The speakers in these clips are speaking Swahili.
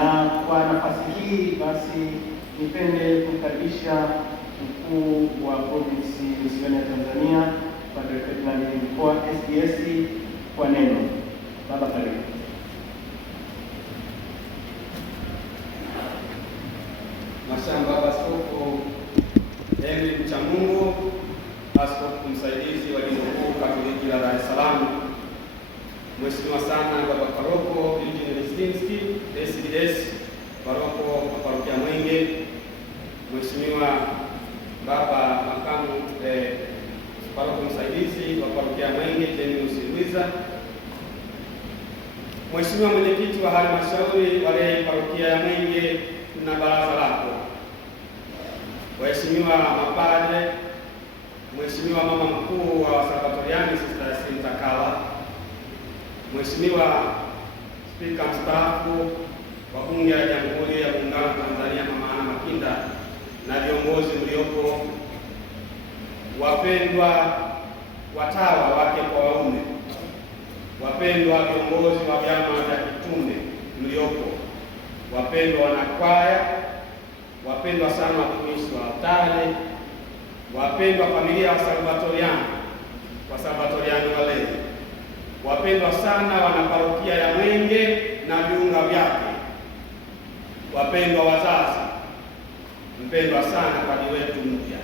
Na kwa nafasi hii basi nipende kumkaribisha mkuu wa provinsi Misioni ya Tanzania Padre Ferdinand Mkua SDS kwa neno. Baba, karibu. Mashamba Askofu Henry Mchamungu, askofu msaidizi wa Jimbo Kuu Katoliki la Dar es Salaam, Mheshimiwa sana Baba Paroko Eugene Lesinski SDS, Paroko wa Parokia Mwenge, Mheshimiwa Baba Makamu Paroko msaidizi wa Parokia Mwenge James Luiza, Mheshimiwa mwenyekiti wa halmashauri wale Parokia ya Mwenge na baraza lako, waheshimiwa mapadre, Mheshimiwa mama mkuu wa Wasalvatoriani Sister Sinta Kala, Mheshimiwa Spika mstaafu wa Bunge la Jamhuri ya Muungano wa Tanzania Mama Ana Makinda na viongozi mliopo, wapendwa watawa wake kwa waume, wapendwa viongozi wa vyama vya kitume mliopo, wapendwa wanakwaya, wapendwa sana watumishi wa altare, wapendwa familia ya Wasalvatoriani walezi, wapendwa sana wanaparokia ya Mwenge na viunga vyake, wapendwa wazazi, mpendwa sana padri wetu mpya,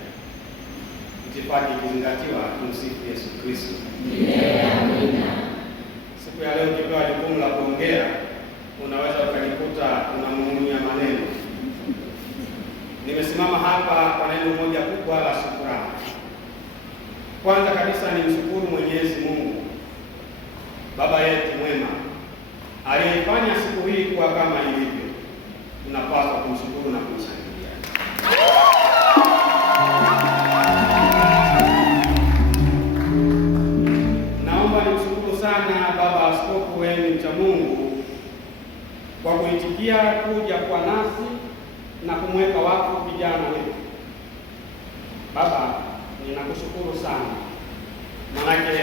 itifaki ikizingatiwa. Tumsifu Yesu Kristo. Amina. Siku ya leo ukipewa jukumu la kuongea, unaweza ukajikuta unamumunya maneno. Nimesimama hapa kwa neno moja kubwa la shukrani. Kwanza kabisa ni mshukuru Mwenyezi Mungu Baba yetu mwema aliyefanya siku hii kuwa kama ilivyo. Tunapaswa kumshukuru na kumshangilia. Naomba nimshukuru sana Baba Askofu Henry Mchamungu kwa kuitikia kuja kwa nasi na kumweka wakfu vijana wetu. Baba, ninakushukuru sana, manake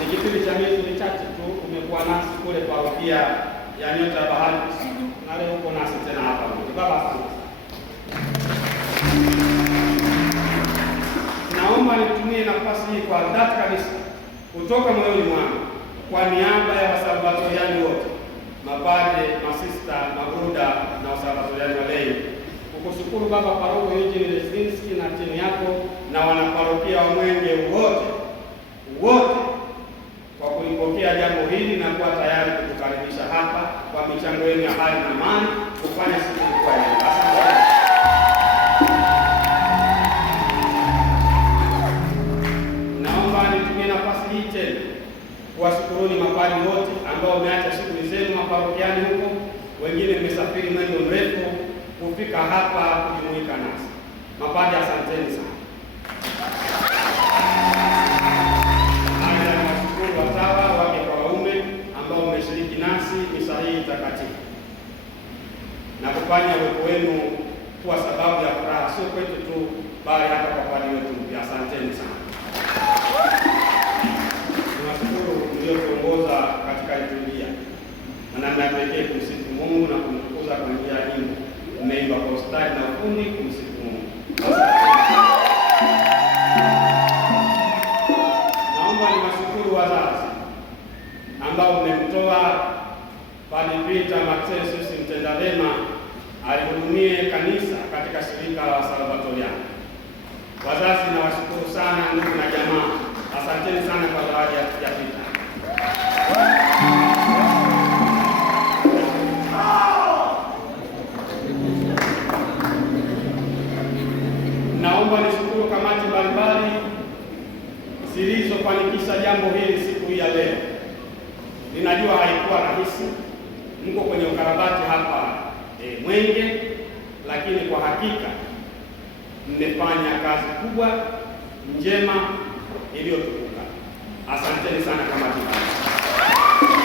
ni kipindi cha miezi michache tu umekuwa nasi kule parokia ya Nyota ya Bahari na leo uko nasi tena hapa. Baba, asante. Naomba nitumie nafasi hii kwa dhati kabisa kutoka moyoni mwangu kwa niaba ya Wasalvatoriani wote, mapadre, masista, mabruda na Wasalvatoriani walei, kukushukuru Baba Paroko Eugene Lesinski na timu yako na wanaparokia wa Mwenge wote kwa kulipokea jambo hili na kuwa tayari kutukaribisha hapa kwa michango yenu ya hali na mali kufanya siku kwa leo. Asante. Naomba nitumie nafasi hii tena kuwashukuruni mapadri wote ambao wameacha shughuli zenu maparokiani huko, wengine mmesafiri mwendo mrefu kufika hapa kujumuika nasi. Mapadri, asanteni sana. Aidha, nawashukuru watawa wake kwa waume ambao mmeshiriki nasi misa hii takatifu na kufanya uwepo wenu kuwa sababu ya furaha, sio kwetu tu, bali hata kwa padri wetu mpya. Asanteni sana. Tunashukuru mliotuongoza katika liturujia na namna pekee kumsifu Mungu na kumtukuza kwa njia ya nyimbo. Umeimba kwa ustadi na ufundi kumsifu Mungu. Naomba niwashukuru wazazi ambao mmemtoa Padre Peter Maxensius Mtendavema alihudumie kanisa katika shirika la Wasalvatoriani. Wazazi, nawashukuru sana. Ndugu na jamaa, asanteni sana kwa zawadi ya Peter. Naomba nishukuru kamati mbalimbali zilizofanikisha jambo hili siku hii ya leo. Ninajua haikuwa rahisi, mko kwenye ukarabati hapa Mwenge, lakini kwa hakika mmefanya kazi kubwa njema iliyotukuka. Asanteni sana kamati mbalimbali.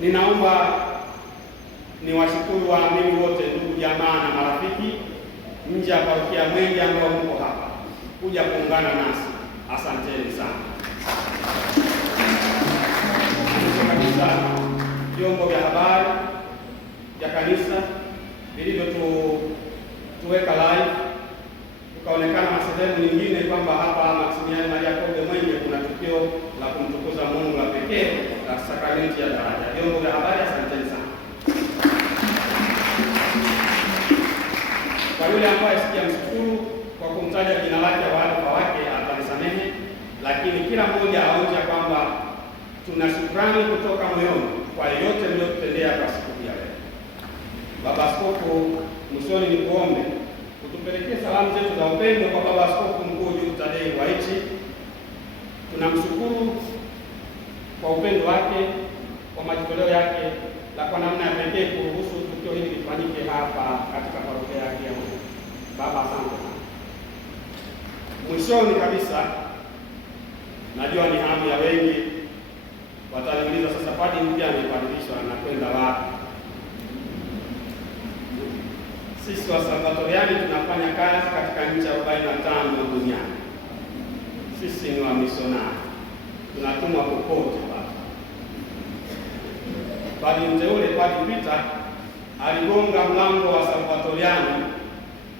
Ninaomba niwashukuru waamini wote, ndugu jamaa na marafiki nje ya parokia Mwenge ambao mko hapa kuja kuungana nasi. Asanteni sana. la kumtukuza Mungu la pekee la sakramenti ya daraja. Vyombo vya habari, asanteni sana. Kwa yule ambaye sijamshukuru kwa kumtaja jina lake au alfa wake atanisamehe, lakini kila mmoja aonje kwamba tuna shukrani kutoka moyoni kwa yote mliotutendea kwa siku hii ya leo. Baba Askofu, mwishoni ni kuombe utupelekee salamu zetu za upendo kwa Baba Askofu Mkuu Juma Tadei Ruwa'ichi. Tunamshukuru kwa upendo wake, kwa majitoleo yake, na kwa namna ya pekee kuruhusu tukio hili lifanyike hapa katika parokia yake ya Mungu. Baba, asante sana. Mwishoni kabisa, najua ni hamu ya wengi, wataniuliza sasa, padri mpya amepadilishwa na kwenda wapi? Sisi wa Salvatoriani tunafanya kazi katika nchi 45 duniani. Sisi ni wamisionari, tunatumwa popote. Padri mteule Padri Peter aligonga mlango wa Salvatoriani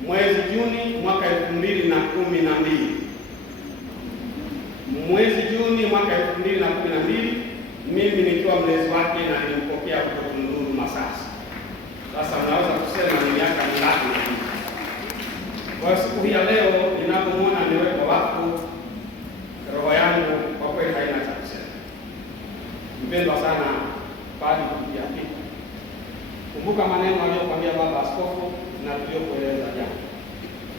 mwezi Juni mwaka 2012. Mwezi Juni mwaka 2012, mimi nikiwa mlezi wake na nilimpokea kutoka Tunduru Masasi. Sasa unaweza kusema ni miaka mingapi? Kwa siku hii ya leo ninapomwona amewekwa wakfu, roho yangu kwa kweli haina cha kusema. Mpendwa sana Padri Peter, kumbuka maneno aliyokwambia Baba Askofu na tuliokueleza jana.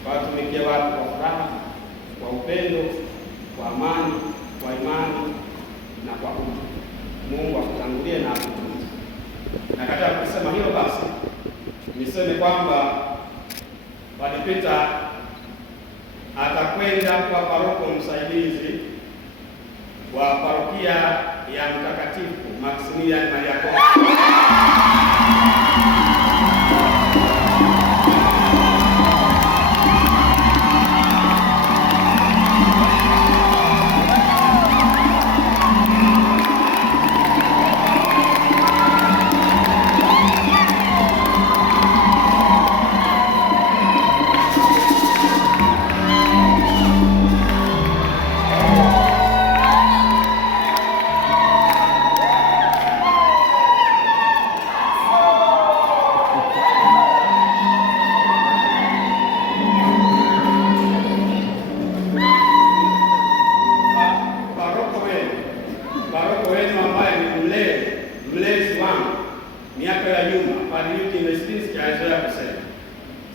Watumikie watu kwa furaha, kwa upendo, kwa amani, kwa imani na kwa utu. Mungu akutangulie na akutunze. Na katika kusema hilo basi, niseme kwamba Padri Peter atakwenda kwa paroko msaidizi wa parokia ya Mtakatifu Maximilian Maria Kolbe.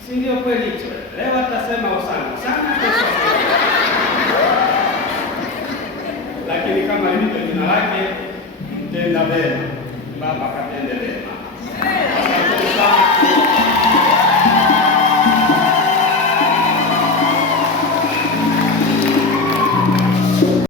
Si ndio kweli hicho? Leo atasema sana sana lakini kama lilivyo jina lake, mtenda mema, Baba katende mema.